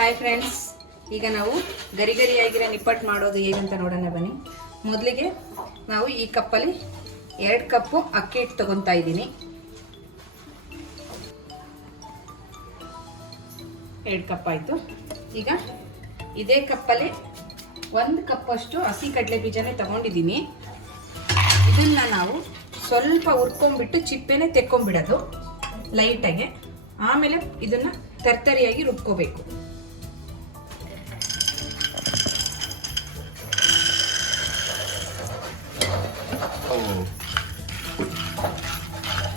Hi friends, ಈಗ ನಾವು ಗರಿ ಗರಿಯಾಗಿರೋ ನಿಪ್ಪಟ್ಟು ಮಾಡೋದು ಹೇಗಂತ ನೋಡೋಣ ಬನ್ನಿ. ಮೊದಲಿಗೆ ನಾವು ಈ ಕಪ್ಪಲ್ಲಿ 2 ಕಪ್ಪು ಅಕ್ಕಿ ಹಿಟ್ಟು ತಗೊತಾ ಇದ್ದೀನಿ. 2 ಕಪ್ ಆಯಿತು. ಈಗ ಇದೇ ಕಪ್ಪಲ್ಲಿ 1 ಕಪ್ಪಷ್ಟು ಹಸಿ ಕಡಲೆ ಬೀಜನೇ ತಗೊಂಡಿದ್ದೀನಿ. ಇದನ್ನು ನಾವು ಸ್ವಲ್ಪ ಹುರ್ಕೊಂಡ್ಬಿಟ್ಟು ಚಿಪ್ಪೆನೇ ತೆಕ್ಕೊಂಡ್ಬಿಡೋದು ಲೈಟಾಗಿ. ಆಮೇಲೆ ಇದನ್ನು ತರ್ತರಿಯಾಗಿ ರುಬ್ಕೋಬೇಕು.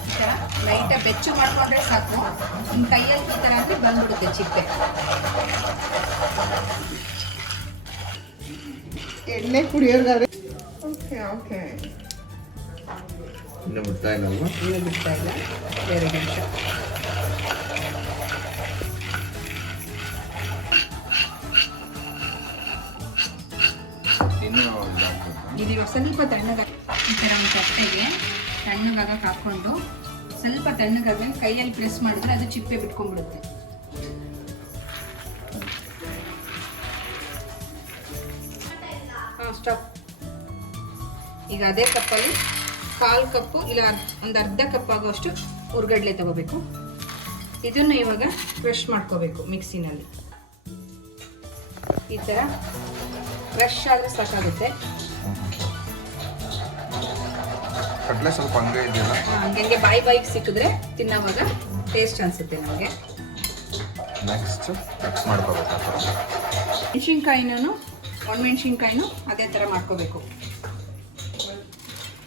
ಈ ಥರ ಲೈಟಾಗಿ ಬೆಚ್ಚು ಮಾಡಿಕೊಂಡ್ರೆ ಸಾಕು. ನಿಮ್ಮ ಕೈಯಲ್ಲಿ ಈ ಥರ ಅಂದರೆ ಬಂದ್ಬಿಡುತ್ತೆ ಚಿಪ್ಪೆ. ಎಣ್ಣೆ ಕುಡಿಯೋರ್ಗಾದ್ರೆ ಓಕೆ ಓಕೆ. ಇನ್ನೂ ಬಿಡ್ತಾ ಇಲ್ಲಲ್ವಾ? ಇನ್ನೂ ಬಿಡ್ತಾ ಇಲ್ಲ, 2 ನಿಮಿಷ. ಇದು ಸ್ವಲ್ಪ ತಣ್ಣಗೆ ಈ ಥರ ಒಂದು ತಟ್ಟೆಗೆ ತಣ್ಣಗಾಗಕ್ಕೆ ಹಾಕ್ಕೊಂಡು ಸ್ವಲ್ಪ ತಣ್ಣಗಾದ್ಮೇಲೆ ಕೈಯಲ್ಲಿ ಪ್ರೆಸ್ ಮಾಡಿದ್ರೆ ಅದು ಚಿಪ್ಪೆ ಬಿಟ್ಕೊಂಡ್ಬಿಡುತ್ತೆ. ಹಾಂ, ಸ್ಟಾಪ್. ಈಗ ಅದೇ ಕಪ್ಪಲ್ಲಿ 1/4 ಕಪ್ಪು ಇಲ್ಲ ಒಂದು ಅರ್ಧ ಕಪ್ ಆಗುವಷ್ಟು ಹುರ್ಗಡ್ಲೆ ತಗೋಬೇಕು. ಇದನ್ನು ಇವಾಗ ಕ್ರಷ್ ಮಾಡ್ಕೋಬೇಕು ಮಿಕ್ಸಿನಲ್ಲಿ. ಈ ಥರ ಕ್ರಷ್ ಆದರೆ ಸಾಕಾಗುತ್ತೆ. ಕಡಲೆ ಸ್ವಲ್ಪ ಹಂಗೆ ಇದೆಯಲ್ಲ, ಹಂಗೆ ಬಾಯಿಗೆ ಸಿಕ್ಕಿದ್ರೆ ತಿನ್ನೋವಾಗ ಟೇಸ್ಟ್ ಅನಿಸುತ್ತೆ ನಮಗೆ. ನೆಕ್ಸ್ಟ್ ಮಿಕ್ಸ್ ಮಾಡ್ಕೋಬೇಕು. ಮೆಣಸಿನ್ಕಾಯಿನೂ ಒಣಮೆಣ್ಸಿನ್ಕಾಯಿನೂ ಅದೇ ಥರ ಮಾಡ್ಕೋಬೇಕು.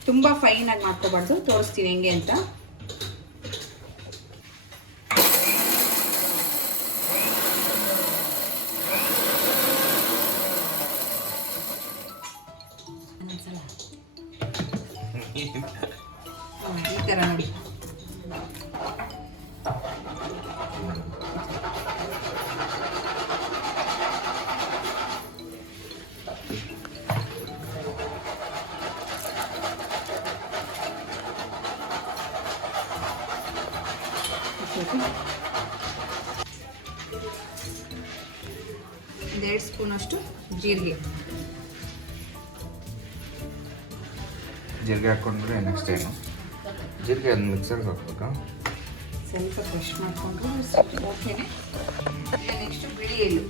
ತುಂಬ ಫೈನಾಗಿ ಮಾಡ್ಕೋಬಾರ್ದು. ತೋರಿಸ್ತೀನಿ ಹೆಂಗೆ ಅಂತ. ಈ ಥರ ನೋಡಿ. ಒಂದು 2 ಸ್ಪೂನಷ್ಟು ಜೀರಿಗೆ ಹಾಕ್ಕೊಂಡ್ರೆ ನೆಕ್ಸ್ಟ್ ಏನು? ಜೀರಿಗೆ ಅದು ಮಿಕ್ಸರ್ಗೆ ಹಾಕ್ಬೇಕಾ? ಸ್ವಲ್ಪ ಕ್ರಷ್ ಮಾಡಿಕೊಂಡು ಓಕೆನೆ. ನೆಕ್ಸ್ಟ್ ಬಿಳಿ ಎಳ್ಳು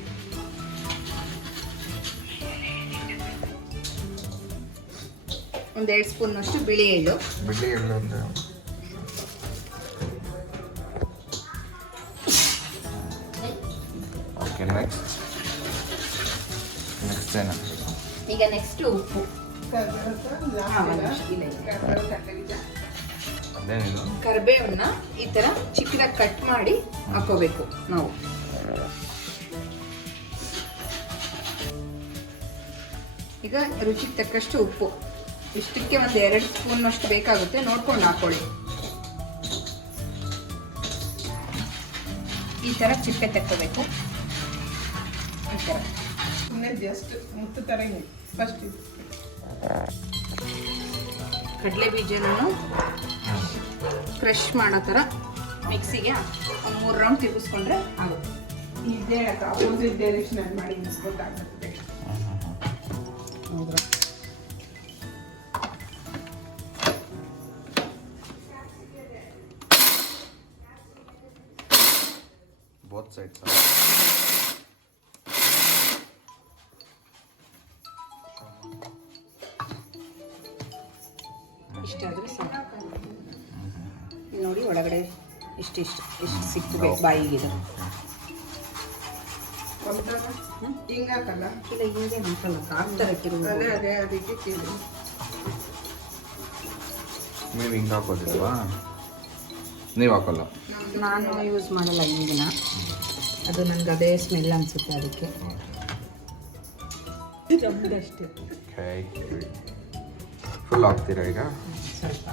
ಒಂದು 2 ಸ್ಪೂನಷ್ಟು ಬಿಳಿ ಎಳ್ಳು. ಅಂದರೆ ಓಕೆ. ನೆಕ್ಸ್ಟ್ ಏನು? ಈಗ ನೆಕ್ಸ್ಟ್ ಉಪ್ಪು. ಕರಿಬೇವನ್ನ ಈ ಥರ ಚಿಕ್ಕದಾಗಿ ಕಟ್ ಮಾಡಿ ಹಾಕೋಬೇಕು ನಾವು. ಈಗ ರುಚಿಗೆ ತಕ್ಕಷ್ಟು ಉಪ್ಪು. ಇಷ್ಟಕ್ಕೆ ಒಂದು 2 ಸ್ಪೂನಷ್ಟು ಬೇಕಾಗುತ್ತೆ, ನೋಡ್ಕೊಂಡು ಹಾಕೊಳ್ಳಿ. ಈ ಥರ ಚಿಪ್ಪೆ ತಕ್ಕೋಬೇಕು. ಈ ಥರ ಜಸ್ಟ್ ಮುತ್ತು ಥರ ಫಸ್ಟ್ ಕಡಲೆ ಬೀಜನೂ ಕ್ರಷ್ ಮಾಡೋ ಥರ ಮಿಕ್ಸಿಗೆ ಒಂದು 3 ರೌಂಡ್ ತಿರುಗಿಸ್ಕೊಂಡ್ರೆ ಆಗುತ್ತೆ. ಇದೇ ಅಪೋಸಿಟ್ ಡೈರೆಕ್ಷನ್ ಮಾಡಿ ಗೊತ್ತಾಗುತ್ತೆ. ಹೌದಾ? Both sides. ಇಷ್ಟಾದರೆ ಸಾಕು. ನೋಡಿ, ಒಳಗಡೆ ಇಷ್ಟು ಸಿಕ್ತದೆ ಬಾಯಿಗೆ. ಹಿಂಗೆ ಹಾಕಲ್ಲ? ಇಲ್ಲ, ಹಿಂಗೆ ಹಾಕಲ್ಲ, ಹಾಕ್ತಾರೆ ಕೆಲವು. ಅದೇ ಅದಕ್ಕೆ ಕೇಳಿ. ನೀವು ಹಿಂಗೆ ಹಾಕೋದಿಲ್ವಾ? ನೀವು ಹಾಕೋಲ್ಲ? ನಾನು ಯೂಸ್ ಮಾಡಲ್ಲ ಹಿಂಗಿನ. ಅದು ನನಗೆ ಅದೇ ಸ್ಮೆಲ್ ಅನಿಸುತ್ತೆ, ಅದಕ್ಕೆ ಅಷ್ಟೇ. ಫುಲ್ ಹಾಕ್ತೀರಾ ಈಗ? ಸ್ವಲ್ಪ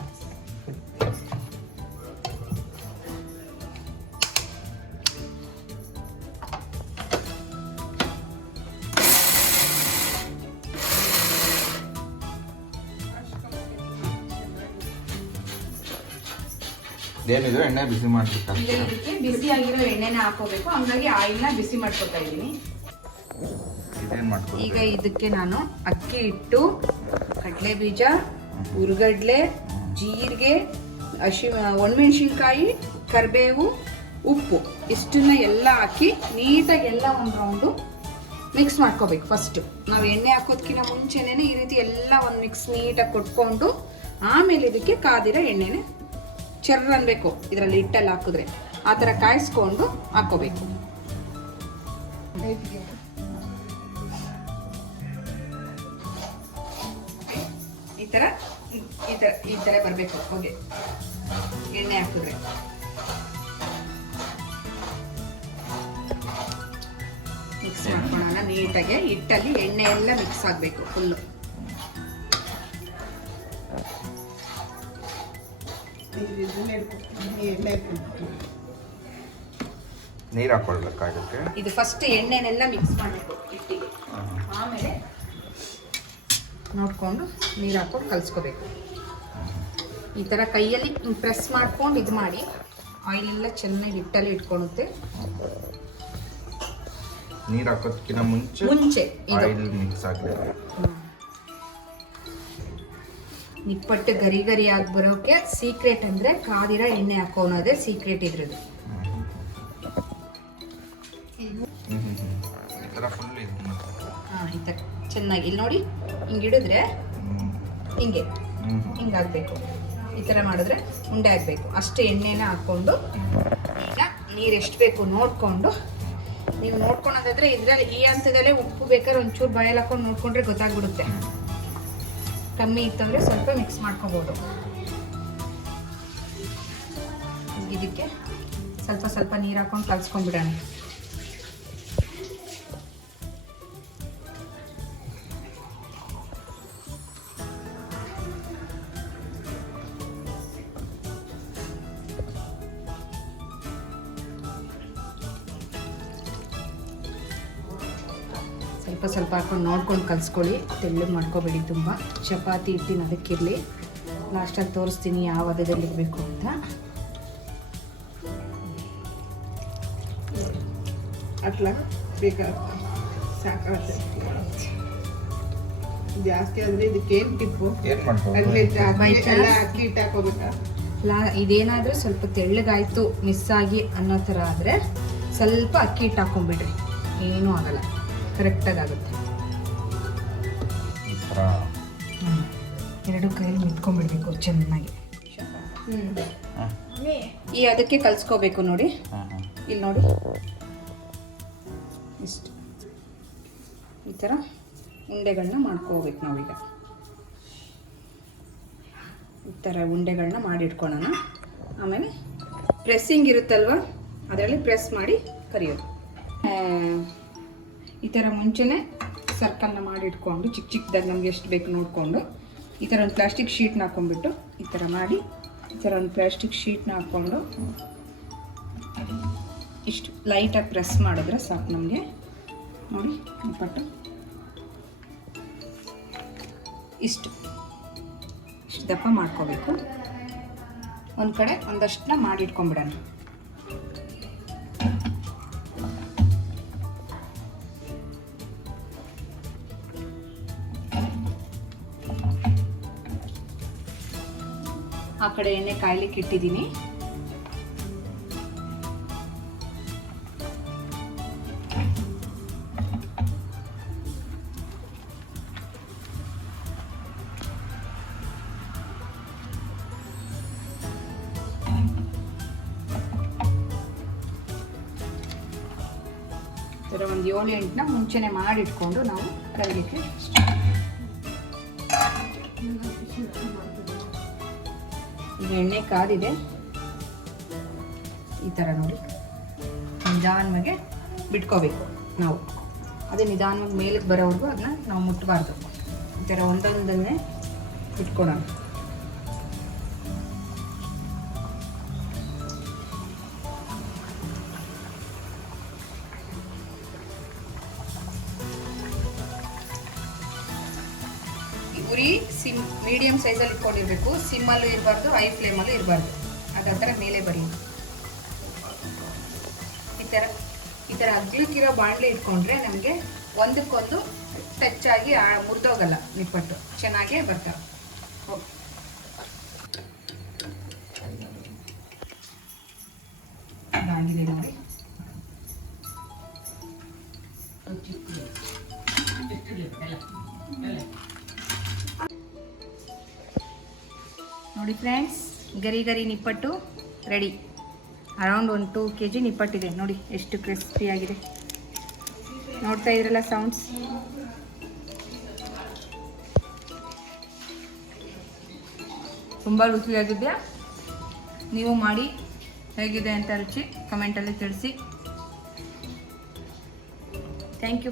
ಏನಿದ್ರು ಎಣ್ಣೆ ಬಿಸಿ ಈಗ ಮಾಡ್ಬೇಕು. ಇದಕ್ಕೆ ಬಿಸಿಯಾಗಿರೋ ಎಣ್ಣೆನ ಹಾಕೋಬೇಕು, ಹಂಗಾಗಿ ಆಯಿಲ್ನ ಬಿಸಿ ಮಾಡ್ಕೊತಾ ಇದ್ದೀನಿ. ಇದೇನು ಮಾಡ್ಕೊ ಈಗ ಇದಕ್ಕೆ ನಾನು ಅಕ್ಕಿ ಹಿಟ್ಟು, ಕಡಲೆ ಬೀಜ, ಹುರ್ಗಡ್ಲೆ, ಜೀರಿಗೆ, ಒಣಮೆಣಸಿನ್ಕಾಯಿ, ಕರಿಬೇವು, ಉಪ್ಪು ಇಷ್ಟನ್ನ ಎಲ್ಲ ಹಾಕಿ ನೀಟಾಗಿ ಎಲ್ಲ ಒಂದು ರೌಂಡು ಮಿಕ್ಸ್ ಮಾಡ್ಕೋಬೇಕು. ಫಸ್ಟು ನಾವು ಎಣ್ಣೆ ಹಾಕೋದಕ್ಕಿಂತ ಮುಂಚೆನೇ ಈ ರೀತಿ ಎಲ್ಲ ಒಂದು ಮಿಕ್ಸ್ ನೀಟಾಗಿ ಕೊಟ್ಕೊಂಡು ಆಮೇಲೆ ಇದಕ್ಕೆ ಕಾದಿರೋ ಎಣ್ಣೆನೆ ಚೆರ್ರ ಅನ್ಬೇಕು. ಇದರಲ್ಲಿ ಹಿಟ್ಟಲ್ಲಿ ಹಾಕಿದ್ರೆ ಆ ಥರ ಕಾಯಿಸ್ಕೊಂಡು ಹಾಕೋಬೇಕು. ಈ ಥರ ಬರಬೇಕು ಹೊಗೆ ಎಣ್ಣೆ ಹಾಕಿದ್ರೆ. ಮಿಕ್ಸ್ ಮಾಡ್ಕೊಳ್ಳೋಣ ನೀಟಾಗಿ. ಹಿಟ್ಟಲ್ಲಿ ಎಣ್ಣೆ ಎಲ್ಲ ಮಿಕ್ಸ್ ಆಗಬೇಕು ಫುಲ್ಲು. ನೀರು ಹಾಕೊಳ್ಬೇಕಾಗುತ್ತೆ. ಇದು ಫಸ್ಟ್ ಎಣ್ಣೆನೆಲ್ಲ ಮಿಕ್ಸ್ ಮಾಡಬೇಕು ಹಿಟ್ಟಿಗೆ, ಆಮೇಲೆ ನೋಡ್ಕೊಂಡು ನೀರು ಹಾಕೊಂಡು ಕಲಿಸ್ಕೋಬೇಕು. ಈ ಥರ ಕೈಯಲ್ಲಿ ಪ್ರೆಸ್ ಮಾಡ್ಕೊಂಡು ಇದು ಮಾಡಿ ಆಯಿಲೆಲ್ಲ ಚೆನ್ನಾಗಿ ಹಿಟ್ಟಲ್ಲಿ ಇಟ್ಕೊಳುತ್ತೆ. ನೀರು ಹಾಕೋದಕ್ಕಿಂತ ಮುಂಚೆ ಆಯಿಲ್ ಮಿಕ್ಸ್ ಆಗಬೇಕು. ನಿಪ್ಪಟ್ಟು ಗರಿ ಗರಿ ಆಗಿ ಬರೋಕೆ ಸೀಕ್ರೆಟ್ ಅಂದರೆ ಕಾದಿರೋ ಎಣ್ಣೆ ಹಾಕೋಣೋದೇ ಸೀಕ್ರೆಟ್ ಇದ್ರದ್ದು. ಈ ಥರ ಚೆನ್ನಾಗಿ ಇಲ್ಲಿ ನೋಡಿ ಹಿಂಗೆ ಹಿಡಿದ್ರೆ ಹಿಂಗಾಗಬೇಕು. ಈ ಥರ ಮಾಡಿದ್ರೆ ಉಂಡೆ ಆಗಬೇಕು. ಅಷ್ಟು ಎಣ್ಣೆನ ಹಾಕ್ಕೊಂಡು ಈಗ ನೀರು ಎಷ್ಟು ಬೇಕು ನೋಡಿಕೊಂಡು, ನೀವು ನೋಡ್ಕೊಳೋದಾದ್ರೆ ಇದರಲ್ಲಿ ಈ ಹಂತದಲ್ಲೇ ಉಪ್ಪು ಬೇಕಾದ್ರೆ ಒಂಚೂರು ಬಾಯಲ್ಲಿ ಹಾಕೊಂಡು ನೋಡ್ಕೊಂಡ್ರೆ ಗೊತ್ತಾಗ್ಬಿಡುತ್ತೆ. ಕಮ್ಮಿ ಇತ್ತಂದರೆ ಸ್ವಲ್ಪ ಮಿಕ್ಸ್ ಮಾಡ್ಕೋಬೋದು. ಇದಕ್ಕೆ ಸ್ವಲ್ಪ ಸ್ವಲ್ಪ ನೀರು ಹಾಕೊಂಡು ಕಲಿಸ್ಕೊಂಡ್ಬಿಡೋಣ. ಸ್ವಲ್ಪ ಸ್ವಲ್ಪ ಹಾಕೊಂಡು ನೋಡ್ಕೊಂಡು ಕಲಿಸ್ಕೊಳ್ಳಿ. ತೆಳ್ಳಗೆ ಮಾಡ್ಕೋಬೇಡಿ ತುಂಬ. ಚಪಾತಿ ಹಿಟ್ಟಿನ ಅದಕ್ಕಿರಲಿ. ಲಾಸ್ಟಲ್ಲಿ ತೋರಿಸ್ತೀನಿ ಯಾವ ಹದದಲ್ಲಿ ಇರಬೇಕು ಅಂತ. ಅಟ್ಲ ಬೇಕಾಗುತ್ತೆ, ಸಾಕಾಗುತ್ತೆ. ಜಾಸ್ತಿ ಆದರೆ ಇದಕ್ಕೇನು ಟಿಪ್ಪು? ಎಲ್ಲ ಅಕ್ಕಿ ಹಿಟ್ಟು ಹಾಕೋಬೇಕಾ? ಇದೇನಾದರೂ ಸ್ವಲ್ಪ ತೆಳ್ಳಗಾಯ್ತು ಮಿಸ್ ಆಗಿ ಅನ್ನೋ ಥರ ಆದರೆ ಸ್ವಲ್ಪ ಅಕ್ಕಿ ಹಿಟ್ಟು ಹಾಕೊಂಡ್ಬಿಡ್ರಿ, ಏನೂ ಆಗಲ್ಲ, ಕರೆಕ್ಟಾಗಿ ಆಗುತ್ತೆ. ಎರಡು ಕೈಯಲ್ಲಿ ನಿಂತ್ಕೊಂಡ್ಬಿಡ್ಬೇಕು ಚೆನ್ನಾಗಿ. ಈ ಅದಕ್ಕೆ ಕಲಿಸ್ಕೋಬೇಕು ನೋಡಿ. ಇಲ್ಲಿ ನೋಡಿ ಇಷ್ಟು ಈ ಥರ ಉಂಡೆಗಳನ್ನ ಮಾಡ್ಕೋಬೇಕು ನಾವೀಗ. ಈ ಥರ ಉಂಡೆಗಳನ್ನ ಮಾಡಿಟ್ಕೊಳ್ಳೋಣ. ಆಮೇಲೆ ಪ್ರೆಸ್ಸಿಂಗ್ ಇರುತ್ತಲ್ವ, ಅದರಲ್ಲಿ ಪ್ರೆಸ್ ಮಾಡಿ ಕರಿಯೋದು. ಈ ಥರ ಮುಂಚೆನೇ ಸರ್ಕಲ್ನ ಮಾಡಿಟ್ಕೊಂಡು ಚಿಕ್ಕ ಚಿಕ್ಕದಾಗಿ ನಮ್ಗೆ ಎಷ್ಟು ಬೇಕು ನೋಡಿಕೊಂಡು ಈ ಥರ ಒಂದು ಪ್ಲಾಸ್ಟಿಕ್ ಶೀಟ್ನ ಹಾಕ್ಕೊಂಡ್ಬಿಟ್ಟು ಈ ಥರ ಮಾಡಿ, ಈ ಥರ ಒಂದು ಪ್ಲಾಸ್ಟಿಕ್ ಶೀಟ್ನ ಹಾಕ್ಕೊಂಡು ಇಷ್ಟು ಲೈಟಾಗಿ ಪ್ರೆಸ್ ಮಾಡಿದ್ರೆ ಸಾಕು ನಮಗೆ. ನೋಡಿ ನಿಪ್ಪಟ್ಟು ಇಷ್ಟು ದಪ್ಪ ಮಾಡ್ಕೋಬೇಕು. ಒಂದು ಕಡೆ ಒಂದಷ್ಟನ್ನ ಮಾಡಿಟ್ಕೊಂಡ್ಬಿಡೋಣ. ಆ ಕಡೆ ಎಣ್ಣೆ ಕಾಯ್ಲಿಕ್ಕೆ ಇಟ್ಟಿದ್ದೀನಿ. ಥರ ಒಂದು 7-8ನ ಮುಂಚೆನೆ ಮಾಡಿಟ್ಕೊಂಡು ನಾವು ಕರಿಲಿಕ್ಕೆ ಈಗ ಎಣ್ಣೆ ಕಾದಿದೆ. ಈ ಥರ ನೋಡಿ ನಿಧಾನವಾಗಿ ಬಿಟ್ಕೋಬೇಕು ನಾವು. ಅದೇ ನಿಧಾನವಾಗಿ ಮೇಲಕ್ಕೆ ಬರೋವರೆಗೂ ಅದನ್ನ ನಾವು ಮುಟ್ಟಬಾರ್ದು. ಈ ಥರ ಒಂದೊಂದನ್ನೇ ಬಿಟ್ಕೊಡೋಣ. ಉರಿ ಮೀಡಿಯಮ್ ಸೈಜಲ್ಲಿ ಇಟ್ಕೊಂಡಿರ್ಬೇಕು. ಸಿಮ್ಮಲ್ಲೂ ಇರಬಾರ್ದು, ಹೈ ಫ್ಲೇಮಲ್ಲೂ ಇರಬಾರ್ದು. ಆ ಅದರ ಥರ ಮೇಲೆ ಬರಲಿ. ಈ ಥರ ಅಗ್ಲಿಕ್ಕಿರೋ ಬಾಣಲೆ ಇಟ್ಕೊಂಡ್ರೆ ನಮಗೆ ಒಂದಕ್ಕೊಂದು ಟಚ್ ಆಗಿ ಮುರಿದೋಗಲ್ಲ, ನಿಪ್ಪಟ್ಟು ಚೆನ್ನಾಗೇ ಬರ್ತವೆ. ಆಗಿದೆ ನೋಡಿ. ನೋಡಿ ಫ್ರೆಂಡ್ಸ್, ಗರಿ ಗರಿ ನಿಪ್ಪಟ್ಟು ರೆಡಿ. ಅರೌಂಡ್ 1-2 kg ನಿಪ್ಪಟ್ಟಿದೆ ನೋಡಿ, ಎಷ್ಟು ಕ್ರಿಸ್ಪಿಯಾಗಿದೆ. ನೋಡ್ತಾ ಇದ್ರಲ್ಲ ಸೌಂಡ್ಸ್. ತುಂಬ ರುಚಿಯಾಗಿದೆಯಾ? ನೀವು ಮಾಡಿ ಹೇಗಿದೆ ಅಂತ ರುಚಿ ಕಮೆಂಟಲ್ಲಿ ತಿಳಿಸಿ. Thank you.